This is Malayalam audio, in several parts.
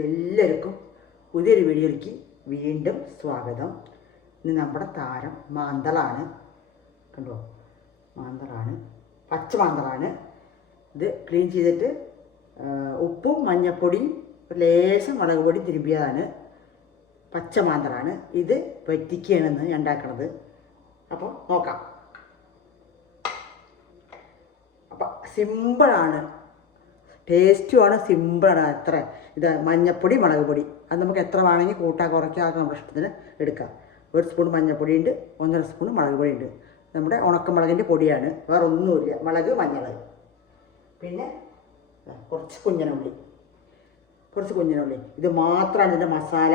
എല്ലാവർക്കും പുതിയൊരു വീഡിയോയിലേക്ക് വീണ്ടും സ്വാഗതം. ഇന്ന് നമ്മുടെ താരം മാന്തളാണ്. കണ്ടോ? മാന്തളാണ്. പച്ച മാന്തളാണ്. ഇത് ക്ലീൻ ചെയ്തിട്ട് ഉപ്പും മഞ്ഞപ്പൊടിയും ഒരു ലേശം മുളക് പൊടി തിരുമ്പിയതാണ്. പച്ച മാന്തളാണ്. ഇത് വറ്റിക്കുകയാണെന്ന് ഞാൻ ഉണ്ടാക്കണത്. അപ്പോൾ നോക്കാം. അപ്പം സിമ്പിളാണ് ടേസ്റ്റുമാണ് സിമ്പിളാണ് എത്ര ഇത് മഞ്ഞപ്പൊടി മുളക് പൊടി. അത് നമുക്ക് എത്ര വേണമെങ്കിൽ കൂട്ടാൻ കുറയ്ക്കാൻ നമ്മുടെ ഇഷ്ടത്തിന് എടുക്കാം. ഒരു സ്പൂൺ മഞ്ഞപ്പൊടി ഉണ്ട് ഒന്നര സ്പൂൺ മുളക് പൊടി ഉണ്ട്. നമ്മുടെ ഉണക്കമുളകിന്റെ പൊടിയാണ് വേറെ ഒന്നുമില്ല മുളക് മഞ്ഞൾ പിന്നെ കുറച്ച് കുഞ്ഞനുള്ളി. കുറച്ച് കുഞ്ഞനുള്ളി. ഇത് മാത്രമാണ് ഇതിന്റെ മസാല.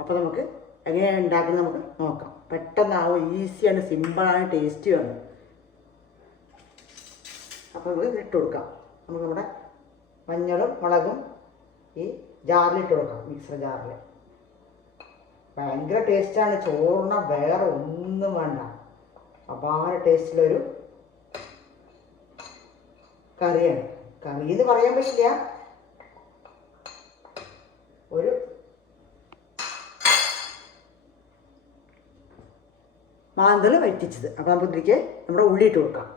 അപ്പോൾ നമുക്ക് എങ്ങനെയാണ് ഉണ്ടാക്കുന്നത് നമുക്ക് നോക്കാം. പെട്ടെന്നാവും ഈസിയാണ് സിമ്പിളാണ് ടേസ്റ്റിയാണ് അപ്പോൾ നമുക്ക് ഇട്ട് കൊടുക്കാം. നമുക്ക് നമ്മുടെ മഞ്ഞളും മുളകും ഈ ജാറിലിട്ട് ഇട്ട് കൊടുക്കാം മിക്സർ ജാറിൽ ഭയങ്കര ടേസ്റ്റാണ്. ചോറിന വേറെ ഒന്നും വേണ്ട. അപാര ടേസ്റ്റിലൊരു കറിയാണ്. കറി എന്ന് പറയാൻ പറ്റില്ല. ഒരു മാന്തൽ വറ്റിച്ചത്. അപ്പോൾ നമുക്ക് ഇതിലേക്ക് നമ്മുടെ ഉള്ളി ഇട്ട് കൊടുക്കാം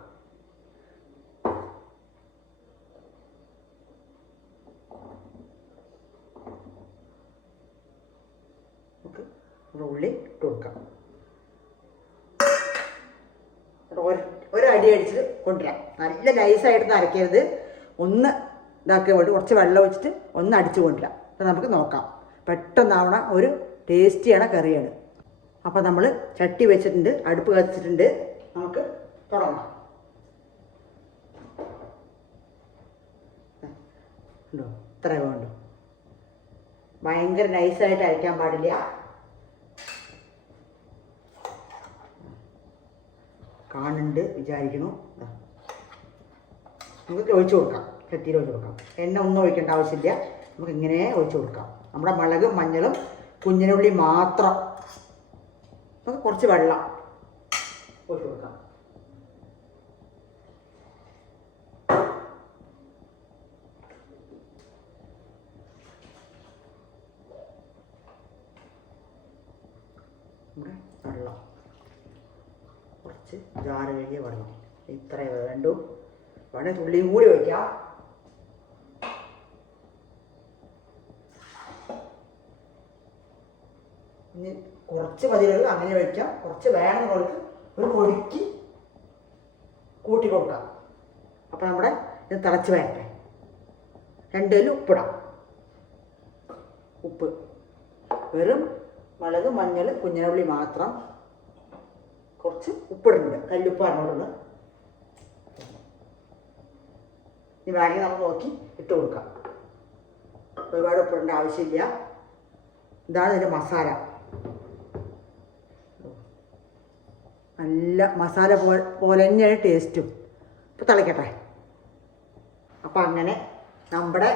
നമുക്ക് ഉള്ളി ഇട്ട് കൊടുക്കാം. ഒരു ഒരടി അടിച്ചിട്ട് കൊണ്ടുവരാം. നല്ല നൈസായിട്ട് അരക്കരുത് ഒന്ന് ഇതാക്കിയ വേണ്ടി കുറച്ച് വെള്ളം ഒഴിച്ചിട്ട് ഒന്ന് അടിച്ച് കൊണ്ടുവരാം. അപ്പം നമുക്ക് നോക്കാം. പെട്ടെന്നാവണ ഒരു ടേസ്റ്റിയാണ് കറിയാണ്. അപ്പോൾ നമ്മൾ ചട്ടി വെച്ചിട്ടുണ്ട് അടുപ്പ് കത്തിച്ചിട്ടുണ്ട്. നമുക്ക് തുടങ്ങാം. ഉണ്ടോ? ഇത്ര വേണ്ടു ഭയങ്കര നൈസായിട്ട് അരയ്ക്കാൻ പാടില്ല. കാണുന്നുണ്ട് വിചാരിക്കുന്നു. നമുക്ക് ഒഴിച്ചു കൊടുക്കാം. ചട്ടിയിൽ ഒഴിച്ചു കൊടുക്കാം. എണ്ണ ഒന്നും ഒഴിക്കേണ്ട ആവശ്യമില്ല. നമുക്ക് ഇങ്ങനെ ഒഴിച്ചു കൊടുക്കാം. നമ്മുടെ മുളകും മഞ്ഞളും കുഞ്ഞിനുള്ളി മാത്രം. നമുക്ക് കുറച്ച് വെള്ളം ഒഴിച്ചു കൊടുക്കാം. വെള്ളം കുറച്ച് ജാറ് കഴുകിയ വെള്ളം ഇത്രയേ വേണ്ടു വേണേൽ തുള്ളിയും കൂടി വയ്ക്കാം. ഇനി കുറച്ച് മതിലുകൾ അങ്ങനെ വയ്ക്കാം. കുറച്ച് വേണമെന്നുള്ളവർക്ക് ഒരു പൊടിക്ക് കൂട്ടി കൊടുക്കാം അപ്പോൾ നമ്മുടെ ഇത് തിളച്ച് വരട്ടെ. രണ്ടിലും ഉപ്പിടാം. ഉപ്പ്. വെറും മുളക് മഞ്ഞൾ കുഞ്ഞുള്ളി മാത്രം കുറച്ച് ഉപ്പിടുന്നുണ്ട് കല്ലുപ്പ് ഇടുന്നത് ഇനി വേണമെങ്കിൽ നമുക്ക് നോക്കി ഇട്ട് കൊടുക്കാം. ഒരുപാട് ഉപ്പിടേണ്ട ആവശ്യമില്ല. ഇതാണ് ഇതിന്റെ മസാല. നല്ല മസാല പോലെ തന്നെയാണ് ടേസ്റ്റും. ഇപ്പോൾ തിളയ്ക്കട്ടെ അപ്പം അങ്ങനെ നമ്മുടെ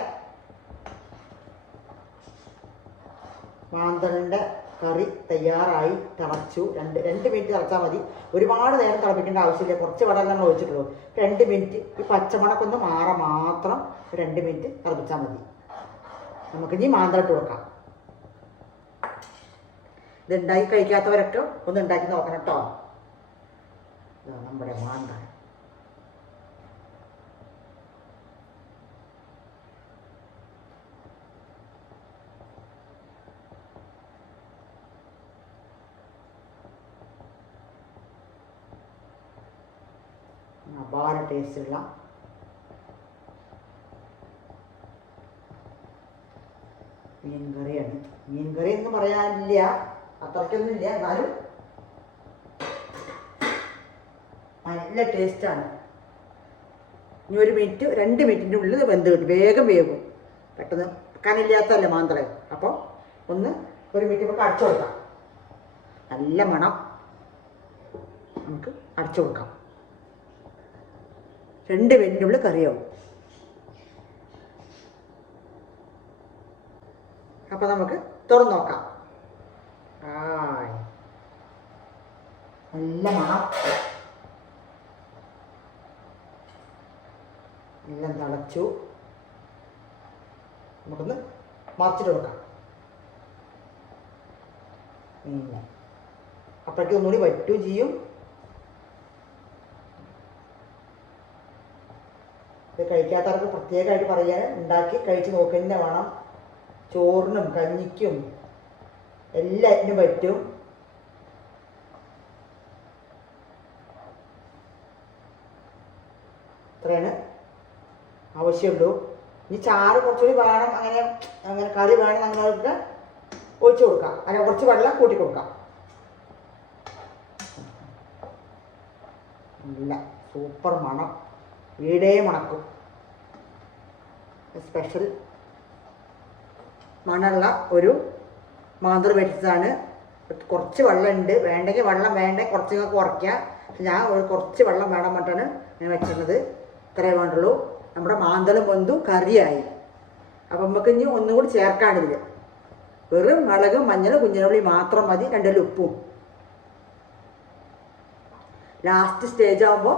മാന്തളിന്റെ കറി തയ്യാറായി തിളച്ചു. രണ്ട് രണ്ട് മിനിറ്റ് തിളച്ചാൽ മതി. ഒരുപാട് നേരം തിളപ്പിക്കേണ്ട ആവശ്യമില്ല. കുറച്ച് വെള്ളം നമ്മൾ ഒഴിച്ചിട്ടുള്ളൂ. രണ്ട് മിനിറ്റ് ഈ പച്ചമുളകൊന്ന് മാറ മാത്രം രണ്ട് മിനിറ്റ് തിളപ്പിച്ചാൽ മതി. നമുക്കിനി മാന്തലിട്ട് കൊടുക്കാം. ഇത് ഉണ്ടാക്കി കഴിക്കാത്തവരൊക്കെ ഒന്ന് ഉണ്ടാക്കി നോക്കണം കേട്ടോ. നമ്മുടെ മാന്തൾ അപാര ടേസ്റ്റുള്ള മീൻ കറിയാണ് മീൻ എന്ന് പറയാനില്ല. അത്രയ്ക്കൊന്നും ഇല്ല. എന്നാലും നല്ല ടേസ്റ്റാണ് ഇനി ഒരു മിനിറ്റ് രണ്ട് മിനിറ്റിന്റെ ഉള്ളിൽ വെന്ത് കിട്ടും. വേഗം വേഗം പെട്ടെന്ന് കനില്ലാത്തല്ലേ മാന്ത്ര അപ്പോൾ ഒന്ന് ഒരു മിനിറ്റ് നമുക്ക് അടച്ചു കൊടുക്കാം. നല്ല മണം. നമുക്ക് അടച്ചു കൊടുക്കാം. രണ്ട് മിനിറ്റിനുള്ളിൽ കറിയാവും. അപ്പോൾ നമുക്ക് തുറന്നു നോക്കാം. നല്ല മണം എല്ലാം തളച്ചു. നമുക്കൊന്ന് മറച്ചിട്ട് കൊടുക്കാം. അപ്പോഴേക്കും ഒന്നുകൂടി വറ്റുകയും ചെയ്യും. കഴിക്കാത്തവർക്ക് പ്രത്യേകമായിട്ട് പറയാൻ ഉണ്ടാക്കി കഴിച്ച് നോക്കുക. തന്നെ വേണം. ചോറിനും കഞ്ഞിക്കും എല്ലാറ്റിനും പറ്റും. ഇത്രയാണ് ആവശ്യമുള്ളൂ. ഇനി ചാറ് കുറച്ചുകൂടി വേണം. അങ്ങനെ അങ്ങനെ കറി വേണം അങ്ങനെയൊക്കെ ഒഴിച്ചു കൊടുക്കാം. അങ്ങനെ കുറച്ച് വെള്ളം കൂട്ടി കൊടുക്കാം. നല്ല സൂപ്പർ മണം. വീടേ മണക്കും. സ്പെഷ്യൽ മണമുള്ള ഒരു മാന്തർ വെച്ചതാണ്. കുറച്ച് വെള്ളമുണ്ട്. വേണ്ടെങ്കിൽ വെള്ളം വേണ്ട കുറച്ച് കുറയ്ക്കുക ഞാൻ ഒരു കുറച്ച് വെള്ളം വേണം പറഞ്ഞിട്ടാണ് ഞാൻ വെച്ചിരുന്നത്. ഇത്രയേ വേണ്ടുള്ളൂ. നമ്മുടെ മാന്തളം വെന്തു കറിയായി. അപ്പം നമുക്ക് ഇനി ഒന്നും കൂടി വെറും മുളകും മഞ്ഞളും കുഞ്ഞിനുള്ളി മാത്രം മതി. രണ്ടിലും ഉപ്പും. ലാസ്റ്റ് സ്റ്റേജ് ആകുമ്പോൾ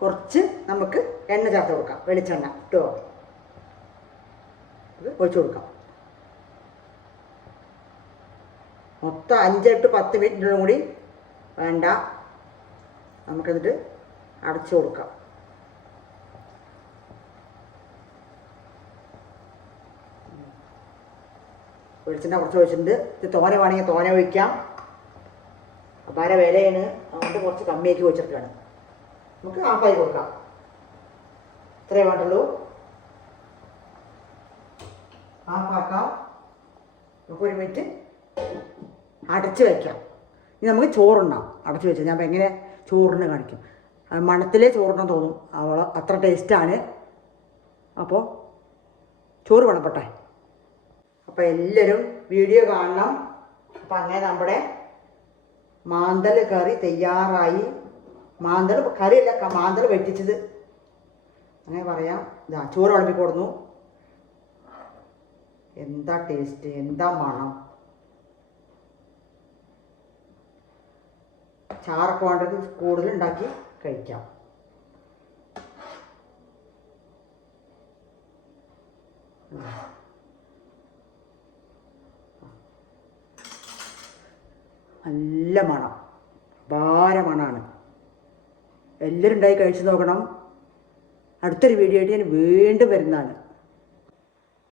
കുറച്ച് നമുക്ക് എണ്ണ ചേർത്ത് കൊടുക്കാം. വെളിച്ചെണ്ണ. കേട്ടോ? ഇത് ഒഴിച്ചു കൊടുക്കാം. മൊത്തം അഞ്ചെട്ട് പത്ത് മിനിറ്റിനും കൂടി വേണ്ട. നമുക്കെന്നിട്ട് അടച്ചു കൊടുക്കാം. വെളിച്ചെണ്ണ കുറച്ച് ഒഴിച്ചിട്ടുണ്ട്. ഇത് തോന വേണമെങ്കിൽ തോന ഒഴിക്കാം. അപാര വിലയാണ്. അതുകൊണ്ട് കുറച്ച് കമ്മിയാക്കി വെച്ചിട്ടാണ് നമുക്ക് ആഫായി കൊടുക്കാം. ഇത്രയേ വേണ്ടുള്ളൂ. ആഫാക്കാം നമുക്ക് ഒരു മിനിറ്റ് അടച്ച് വയ്ക്കാം ഇനി നമുക്ക് ചോറുണ്ടാവും അടച്ചു വെച്ചാൽ ഞാൻ എങ്ങനെ ചോറിന് കാണിക്കും. മണത്തിലെ ചോറിനെന്ന് തോന്നും. അവൾ അത്ര ടേസ്റ്റാണ് അപ്പോൾ ചോറ് വേണപ്പെട്ടെ അപ്പോൾ എല്ലാവരും വീഡിയോ കാണണം. അപ്പം അങ്ങനെ നമ്മുടെ മാന്തൽ കറി തയ്യാറായി. മാന്തൽ കറിയല്ല മാന്തൽ വെട്ടിച്ചത്. അങ്ങനെ പറയാം. ഇതാ ചോറ് വിളമ്പി കൊടുന്നു എന്താ ടേസ്റ്റ് എന്താ മണം? ചാറൊക്കെ വേണ്ടത് കൂടുതൽ ഉണ്ടാക്കി കഴിക്കാം. നല്ല മണം. ഭാര മണമാണ് എല്ലാവരും ഉണ്ടായി കഴിച്ചു നോക്കണം. അടുത്തൊരു വീഡിയോ ആയിട്ട് ഞാൻ വീണ്ടും വരുന്നതാണ്.